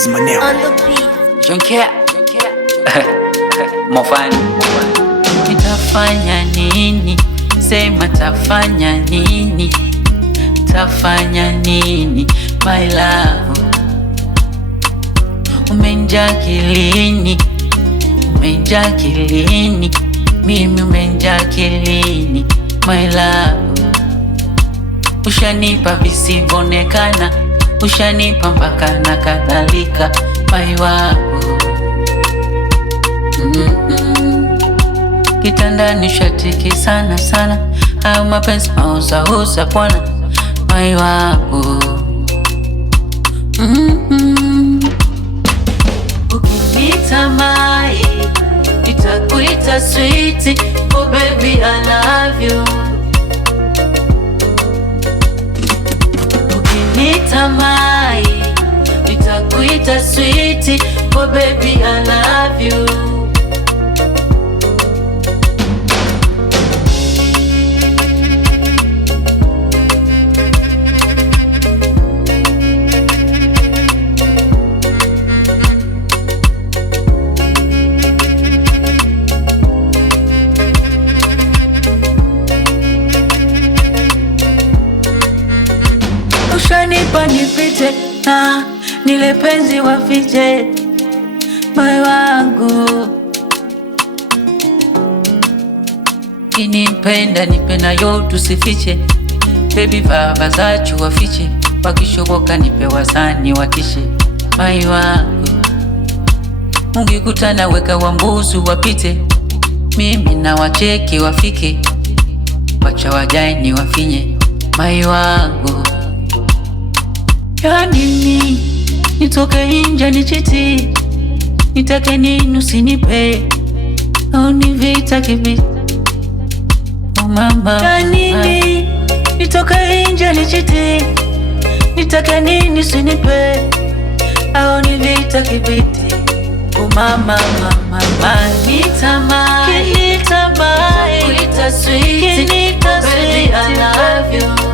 Ease Manel on the beat. Junkia Mofani. Nitafanya nini? Sema tafanya nini? Tafanya nini? My love, umenjaa kilini, umenjaa kilini, mimi umenjaa kilini. My love, ushanipa visivonekana, ushanipa mpaka na kadhalika. My wangu, kitandani shatiki sana sana, au mapenzi mauza bwana. My wangu, ukinita mai nitakuita sweetie. Oh baby I love you. Ukinita mai nitakuita sweetie. Oh baby I love you. Ushanipa nipite na nile penzi wafiche. Moyo wangu, kinipenda nipenda yo tusifiche. Baby vava zachu wafiche, wakishoboka nipe wazani watishe. Moyo wangu, ungikutana weka wambuzu wapite. Mimi na wacheki wafike, wacha wajaini wafinye. Moyo wangu, yani nini nitoke inja nichiti, nitake nini usinipe, au ni vita kibiti. Oh mama, yani nini nitoke inja nichiti, nitake nini usinipe, au ni vita kibiti. Oh mama, mama, nitamai, kuita sweet, baby I love you.